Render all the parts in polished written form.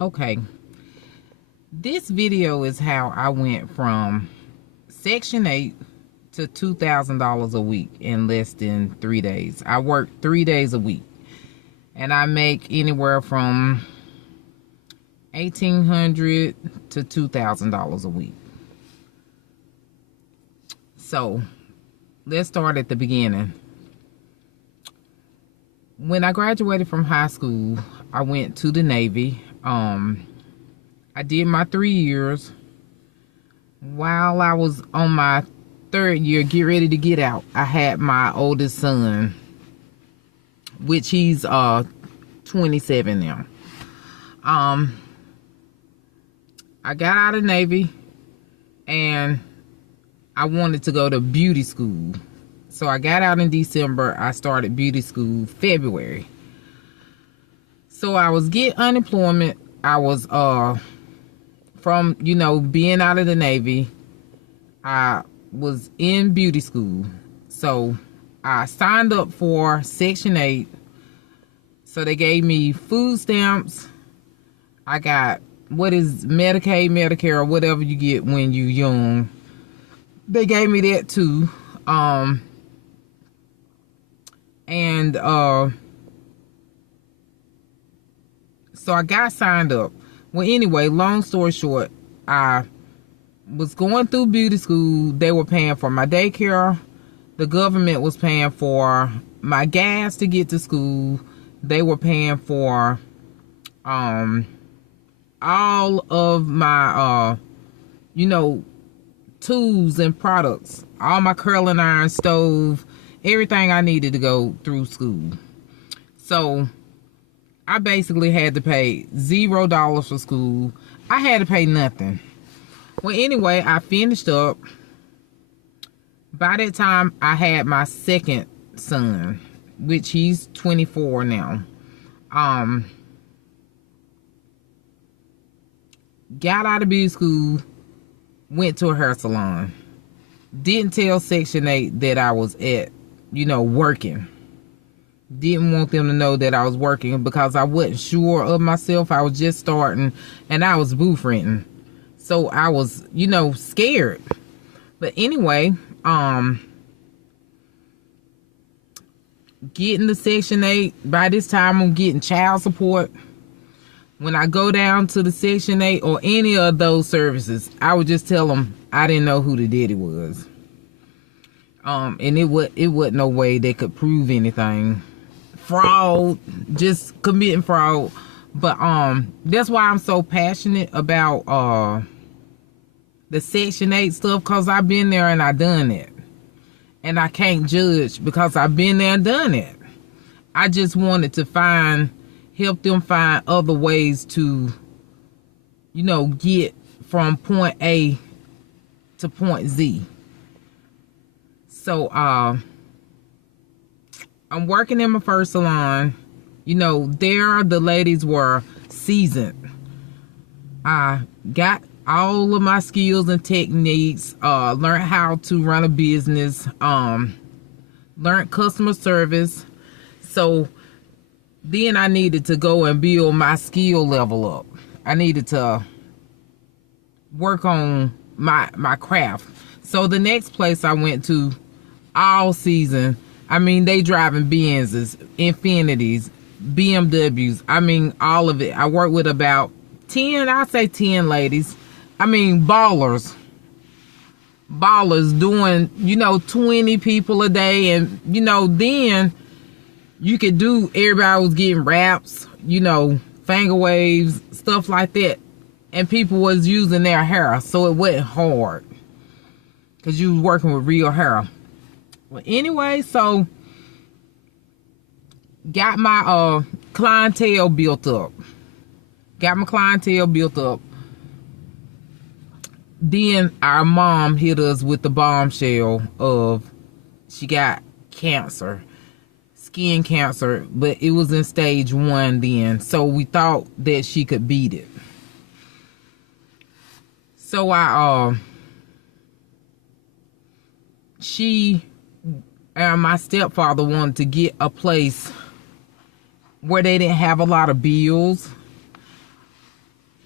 Okay, this video is how I went from Section 8 to $2,000 a week in less than 3 days. I work 3 days a week and I make anywhere from $1,800 to $2,000 a week. So let's start at the beginning. When I graduated from high school, I went to the Navy. I did my 3 years. While I was on my 3rd year, get ready to get out, I had my oldest son, which he's 27 now. I got out of Navy and I wanted to go to beauty school. So I got out in December. I started beauty school February. So I was getting unemployment. I was from, being out of the Navy, I was in beauty school. So I signed up for Section 8. So they gave me food stamps. I got what is Medicaid, Medicare, or whatever you get when you're young. They gave me that too. So I got signed up. Well, anyway, long story short, I was going through beauty school. They were paying for my daycare. The government was paying for my gas to get to school. They were paying for all of my tools and products, all my curling iron, stove, everything I needed to go through school. So I basically had to pay $0 for school. I had to pay nothing. Well, anyway, I finished up. By that time, I had my second son, which he's 24 now. Got out of beauty school, went to a hair salon. Didn't tell Section 8 that I was working. Didn't want them to know that I was working because I wasn't sure of myself. I was just starting and I was booth renting. So I was, scared. But anyway, getting to Section 8, by this time I'm getting child support. When I go down to the Section 8 or any of those services, I would just tell them I didn't know who the daddy was. And it wasn't no way they could prove anything. Fraud, just committing fraud. But that's why I'm so passionate about the Section 8 stuff, because I've been there and I done it. And I can't judge because I've been there and done it. I just wanted to help them find other ways to, get from point A to point Z. So I'm working in my first salon. There the ladies were seasoned. I got all of my skills and techniques, learned how to run a business, learned customer service. So then I needed to go and build my skill level up. I needed to work on my craft. So the next place I went to, all season, they driving Benzes, Infinities, BMWs. All of it. I worked with about 10 ladies. Ballers doing, 20 people a day. And, then you could do, everybody was getting raps, finger waves, stuff like that. And people was using their hair, so it wasn't hard. Because you was working with real hair. Well, anyway, so got my clientele built up. Then our mom hit us with the bombshell of she got cancer, skin cancer, but it was in stage 1 then. So we thought that she could beat it. So she and my stepfather wanted to get a place where they didn't have a lot of bills.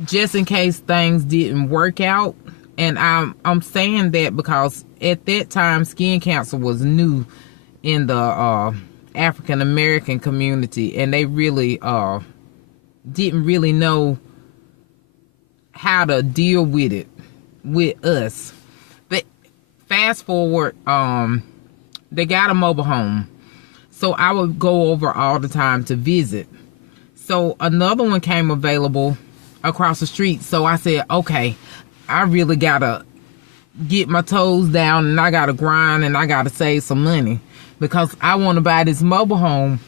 just in case things didn't work out. And I'm saying that because at that time skin cancer was new in the African American community, and they really didn't really know how to deal with it with us. But fast forward, they got a mobile home, so I would go over all the time to visit. So another one came available across the street, so I said, okay, I really gotta get my toes down, and I gotta grind, and I gotta save some money, because I want to buy this mobile home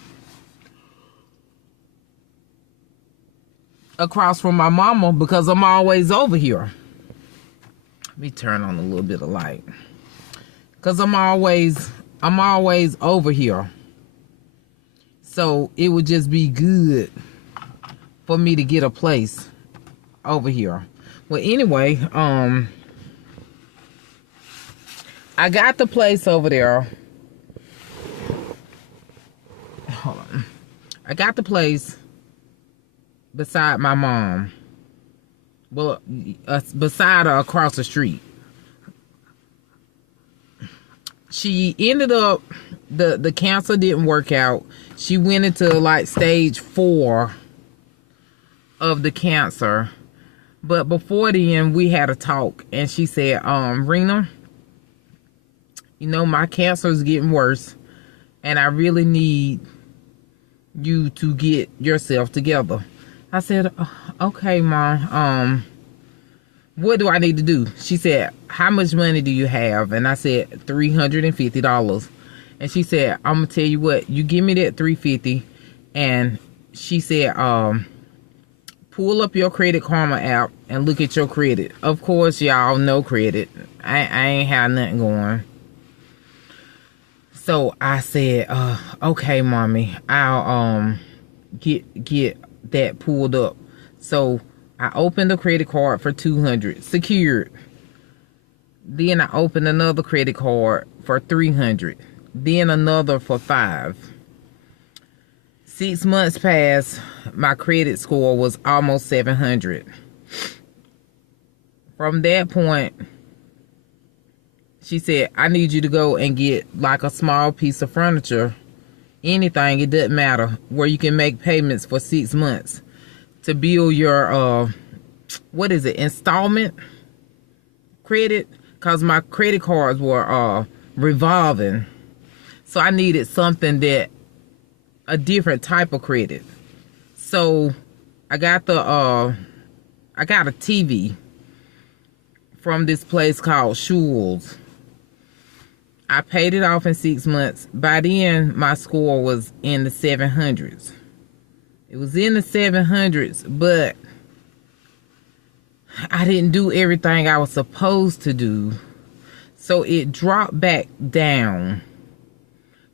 across from my mama, because I'm always over here. Let me turn on a little bit of light, because I'm always over here. So it would just be good for me to get a place over here. Well, anyway, I got the place over there. Hold on. I got the place beside my mom. Well, beside her across the street. She ended up, the cancer didn't work out. She went into like stage 4 of the cancer. But before then, we had a talk, and she said, Rena, you know, my cancer is getting worse, and I really need you to get yourself together. I said, okay, Mom, what do I need to do? She said, how much money do you have? And I said, $350. And she said, I'm gonna tell you what, you give me that $350. And she said, pull up your Credit Karma app and look at your credit. Of course, y'all know credit. I ain't had nothing going. So I said, okay, Mommy, I'll get that pulled up. So I opened a credit card for $200, secured. Then I opened another credit card for $300. Then another for $500. 6 months passed, my credit score was almost 700. From that point, she said, I need you to go and get like a small piece of furniture, anything, it doesn't matter, where you can make payments for 6 months to build your, installment credit, because my credit cards were revolving. So I needed something that, a different type of credit. So I got a TV from this place called Schul's. I paid it off in 6 months. By then, my score was in the 700s. It was in the 700s, but I didn't do everything I was supposed to do. So it dropped back down.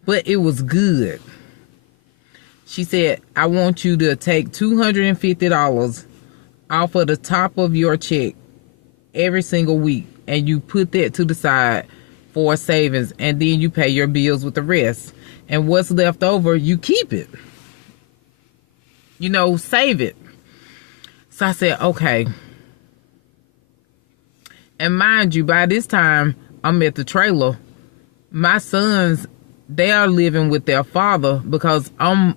But it was good. She said, I want you to take $250 off of the top of your check every single week, and you put that to the side for savings, and then you pay your bills with the rest. And what's left over, you keep it. You know, save it. So I said, okay. And mind you, by this time, I'm at the trailer. My sons, they are living with their father because I'm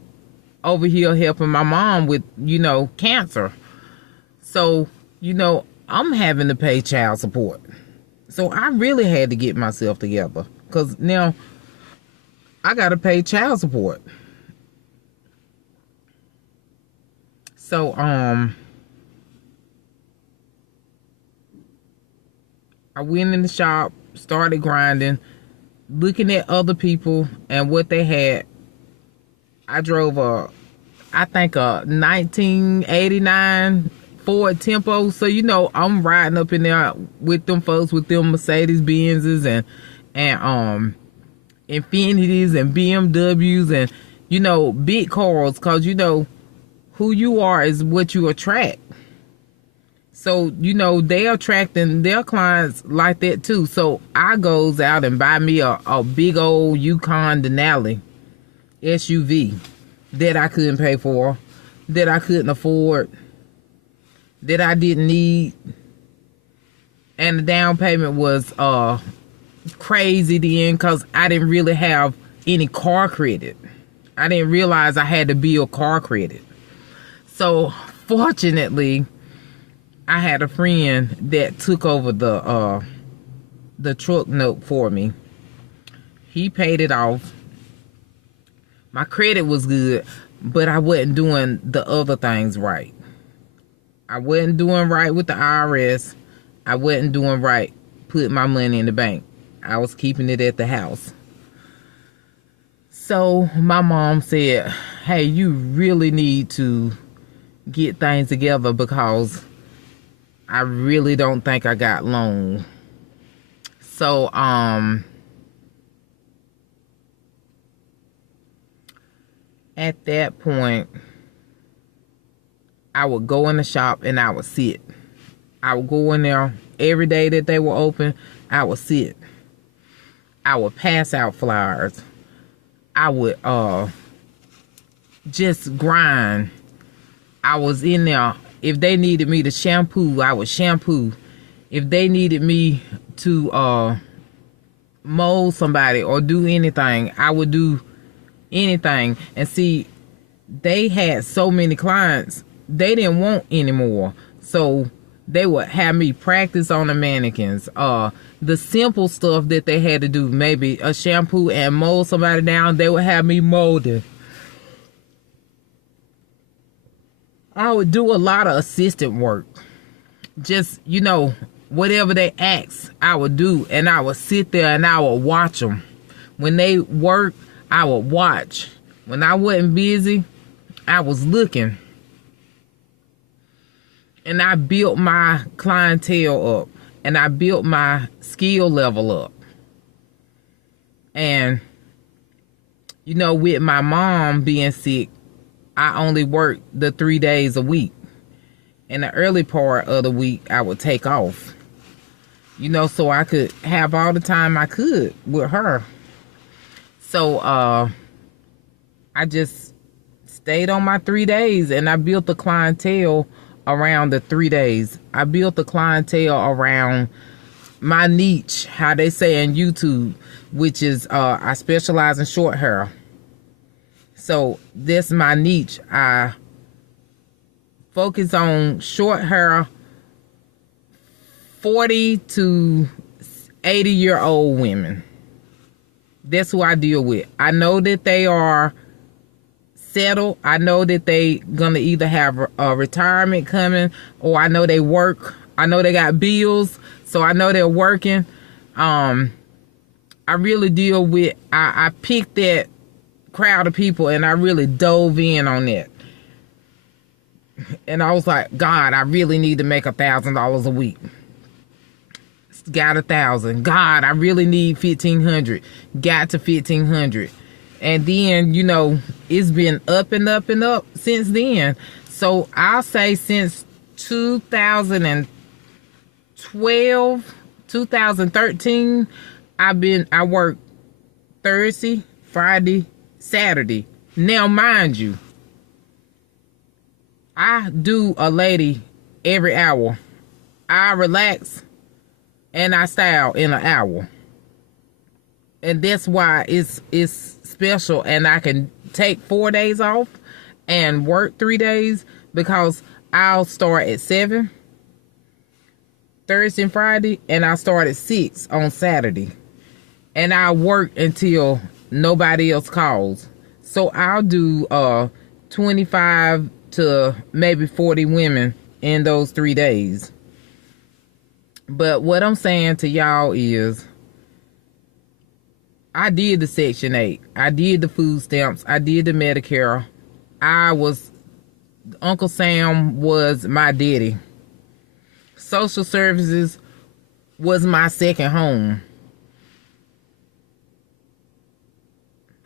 over here helping my mom with, you know, cancer. So, you know, I'm having to pay child support. So I really had to get myself together, because now I got to pay child support. So, I went in the shop, started grinding, looking at other people and what they had. I drove I think a 1989 Ford Tempo. So, you know, I'm riding up in there with them folks with them Mercedes Benzes and Infinities and BMWs and, you know, big cars, because, you know, who you are is what you attract. So, you know, they're attracting their clients like that too. So I goes out and buy me a big old Yukon Denali SUV that I couldn't pay for, that I couldn't afford. that I didn't need. And the down payment was crazy then because I didn't really have any car credit. I didn't realize I had to build car credit. So fortunately, I had a friend that took over the truck note for me. He paid it off. My credit was good, but I wasn't doing the other things right. I wasn't doing right with the IRS. I wasn't doing right putting my money in the bank. I was keeping it at the house. So my mom said, hey, you really need to get things together because I really don't think I got long. So, at that point, I would go in the shop and I would sit. I would go in there every day that they were open. I would sit. I would pass out flyers. I would just grind. I was in there. If they needed me to shampoo, I would shampoo. If they needed me to mold somebody or do anything, I would do anything. And see, they had so many clients, they didn't want any more. So they would have me practice on the mannequins. The simple stuff that they had to do, maybe a shampoo and mold somebody down, they would have me molding. I would do a lot of assistant work. Just, whatever they asked, I would do. And I would sit there and I would watch them. When they worked, I would watch. When I wasn't busy, I was looking. And I built my clientele up. And I built my skill level up. And, with my mom being sick, I only worked the 3 days a week. In the early part of the week, I would take off. So I could have all the time I could with her. So, I just stayed on my 3 days and I built the clientele around the 3 days. I built the clientele around my niche, how they say in YouTube, which is I specialize in short hair. So that's my niche. I focus on short hair, 40 to 80-year-old women. That's who I deal with. I know that they are settled. I know that they gonna either have a retirement coming, or I know they work. I know they got bills, so I know they're working. I really deal with, I picked that crowd of people and I really dove in on that. And I was like, God, I really need to make $1,000 a week. Got 1,000. God, I really need 1,500. Got to 1,500. And then, it's been up and up and up since then. So I'll say since 2012, 2013, I work Thursday, Friday, Saturday. Now, mind you, I do a lady every hour. I relax and I style in an hour. And that's why it's special. And I can take 4 days off and work 3 days, because I'll start at 7 Thursday and Friday, and I'll start at 6 on Saturday. And I'll work until nobody else calls. So I'll do 25 to maybe 40 women in those 3 days. But what I'm saying to y'all is, I did the Section 8. I did the food stamps. I did the Medicare. Uncle Sam was my daddy. Social services was my second home.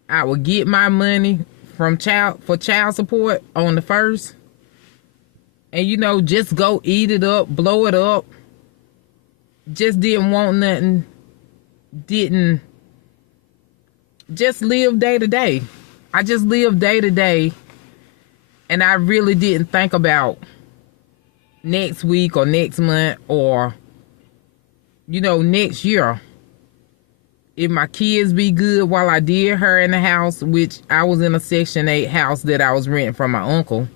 I would get my money for child support on the first. And just go eat it up, blow it up. Just didn't want nothing. Just live day to day. I just lived day to day. And I really didn't think about next week or next month or, next year. If my kids be good while I did her in the house, which I was in a Section 8 house that I was renting from my uncle.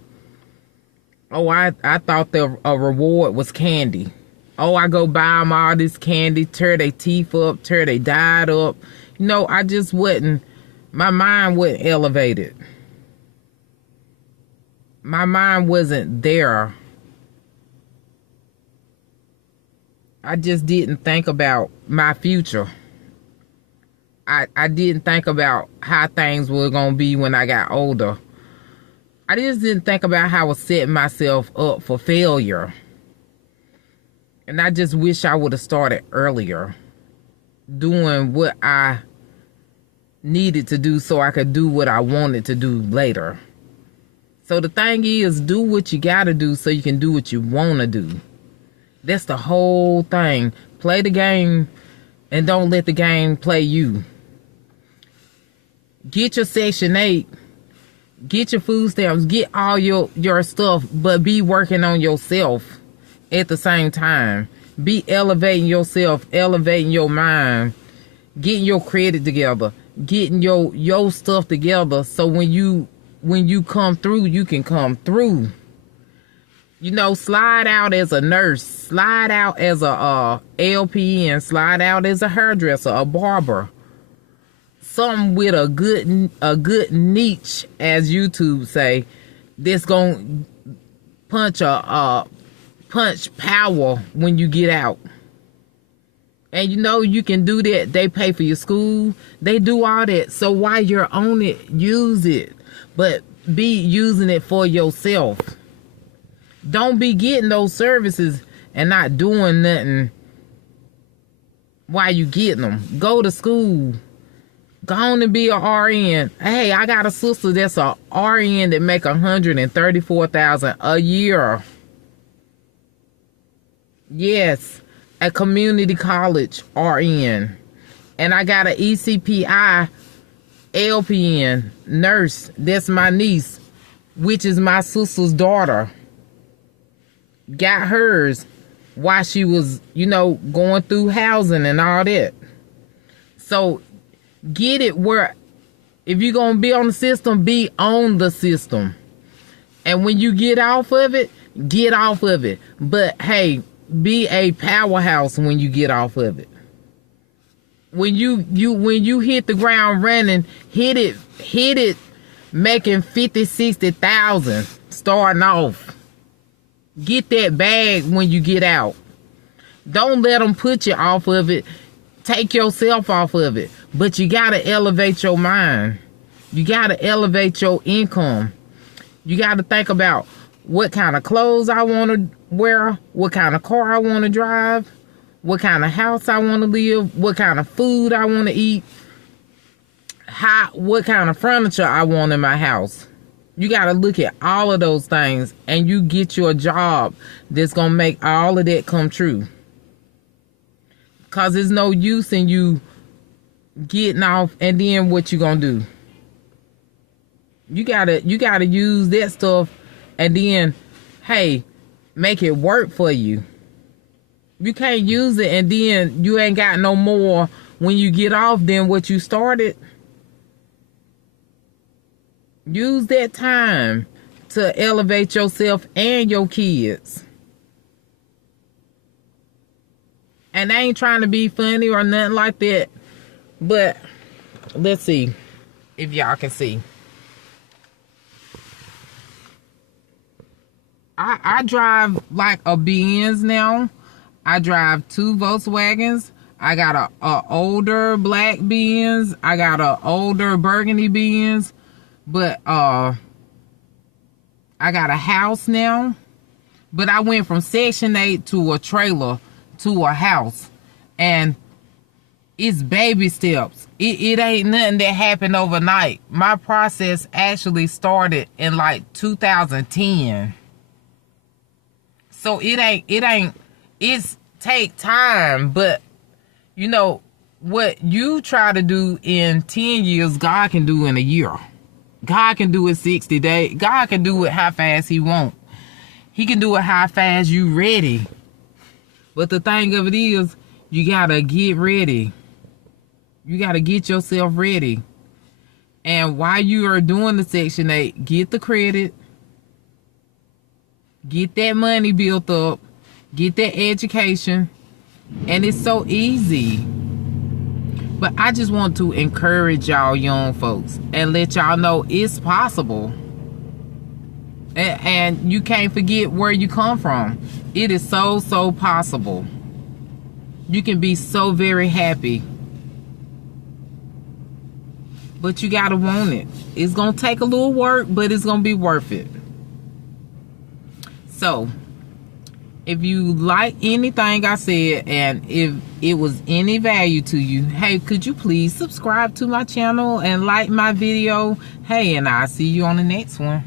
Oh, I thought a reward was candy. Oh, I go buy them all this candy, tear their teeth up, tear their diet up. I just wasn't, my mind wasn't elevated. My mind wasn't there. I just didn't think about my future. I didn't think about how things were going to be when I got older. I just didn't think about how I was setting myself up for failure. And I just wish I would have started earlier, doing what I needed to do so I could do what I wanted to do later. So the thing is, do what you got to do so you can do what you want to do. That's the whole thing. Play the game and don't let the game play you. Get your Section 8. Get your food stamps. Get all your stuff, but be working on yourself at the same time. Be elevating yourself, elevating your mind, getting your credit together, getting your stuff together so when you come through, you can come through. Slide out as a nurse, slide out as a LPN, slide out as a hairdresser, a barber. Something with a good niche, as YouTube say, that's gonna punch power when you get out. And you can do that. They pay for your school. They do all that. So while you're on it, use it. But be using it for yourself. Don't be getting those services and not doing nothing while you getting them. Go to school. Go on and be a RN. Hey, I got a sister that's a RN that make $134,000 a year. Yes, a community college RN. And I got an ECPI LPN nurse. That's my niece, which is my sister's daughter. Got hers while she was, going through housing and all that. So get it where if you're going to be on the system, be on the system. And when you get off of it, get off of it. But hey, be a powerhouse when you get off of it. When you hit the ground running, hit it making 50, 60,000 starting off. Get that bag when you get out. Don't let them put you off of it. Take yourself off of it. But you got to elevate your mind. You got to elevate your income. You got to think about what kind of clothes I want to wear, what kind of car I want to drive, what kind of house I want to live, what kind of food I want to eat, what kind of furniture I want in my house. You got to look at all of those things and you get you a job that's going to make all of that come true. Because there's no use in you getting off and then what you going to do? You gotta use that stuff and then, hey, make it work for you. You can't use it and then you ain't got no more when you get off than what you started. Use that time to elevate yourself and your kids. And I ain't trying to be funny or nothing like that. But let's see if y'all can see. I drive like a Benz now. I drive 2 Volkswagens. I got a older black Benz. I got a older burgundy Benz. But I got a house now. But I went from Section 8 to a trailer to a house. And it's baby steps. It ain't nothing that happened overnight. My process actually started in like 2010. So it's take time, but you know what you try to do in 10 years, God can do in a year. God can do it 60 days. God can do it how fast he wants. He can do it how fast you ready. But the thing of it is, you gotta get ready. You gotta get yourself ready. And while you are doing the Section 8, get the credit. Get that money built up. Get that education. And it's so easy. But I just want to encourage y'all young folks and let y'all know it's possible. And you can't forget where you come from. It is so possible. You can be so very happy. But you gotta want it. It's gonna take a little work, but it's gonna be worth it. So, if you like anything I said, and if it was any value to you, hey, could you please subscribe to my channel and like my video? Hey, and I'll see you on the next one.